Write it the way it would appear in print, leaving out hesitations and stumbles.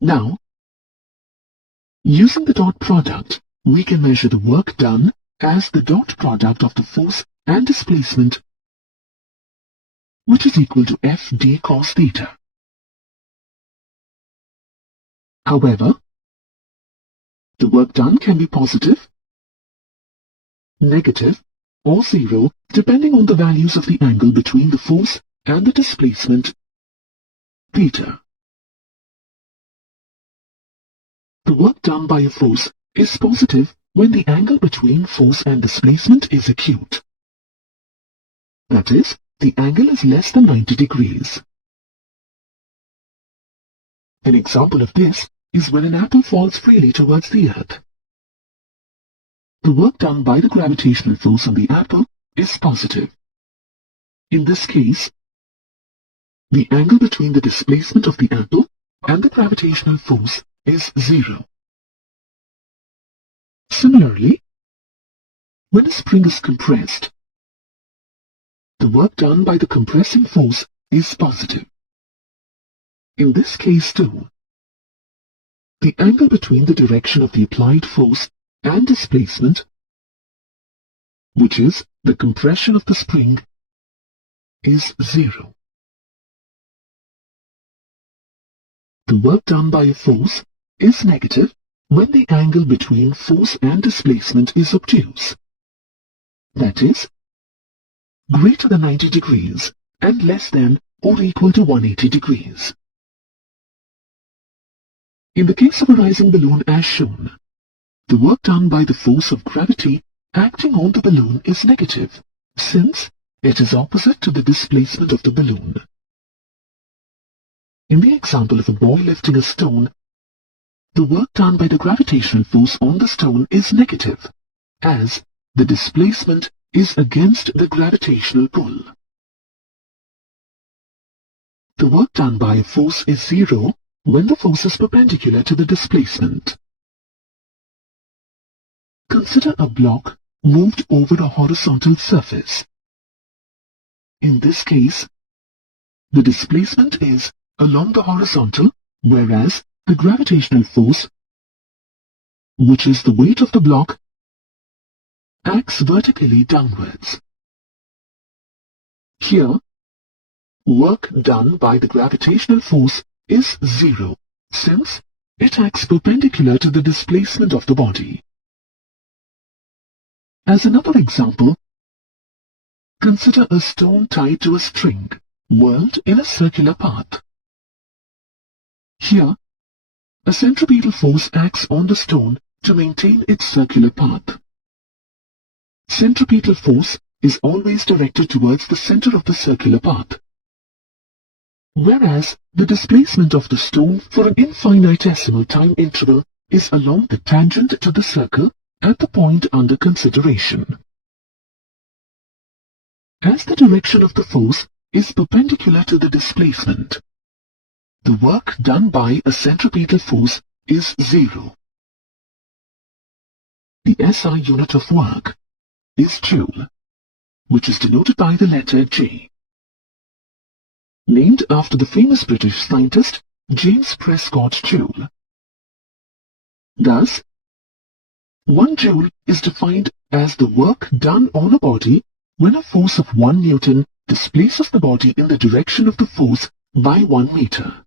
Now, using the dot product, we can measure the work done as the dot product of the force and displacement, which is equal to Fd cos theta. However, the work done can be positive, negative, or zero, depending on the values of the angle between the force and the displacement, theta. The work done by a force is positive when the angle between force and displacement is acute. That is, the angle is less than 90 degrees. An example of this is when an apple falls freely towards the earth. The work done by the gravitational force on the apple is positive. In this case, the angle between the displacement of the apple and the gravitational force is zero. Similarly, when a spring is compressed, the work done by the compressing force is positive. In this case too, the angle between the direction of the applied force and displacement, which is the compression of the spring, is zero. The work done by a force is negative when the angle between force and displacement is obtuse. That is, greater than 90 degrees and less than or equal to 180 degrees. In the case of a rising balloon as shown, the work done by the force of gravity acting on the balloon is negative, since it is opposite to the displacement of the balloon. In the example of a boy lifting a stone, the work done by the gravitational force on the stone is negative, as the displacement is against the gravitational pull. The work done by a force is zero when the force is perpendicular to the displacement. Consider a block moved over a horizontal surface. In this case, the displacement is along the horizontal, whereas the gravitational force, which is the weight of the block, acts vertically downwards. Here, work done by the gravitational force is zero, since it acts perpendicular to the displacement of the body. As another example, consider a stone tied to a string, whirled in a circular path. Here, a centripetal force acts on the stone to maintain its circular path. Centripetal force is always directed towards the center of the circular path, whereas the displacement of the stone for an infinitesimal time interval is along the tangent to the circle at the point under consideration. As the direction of the force is perpendicular to the displacement, the work done by a centripetal force is zero. The SI unit of work is joule, which is denoted by the letter J, named after the famous British scientist James Prescott Joule. Thus, 1 joule is defined as the work done on a body when a force of 1 Newton displaces the body in the direction of the force by 1 meter.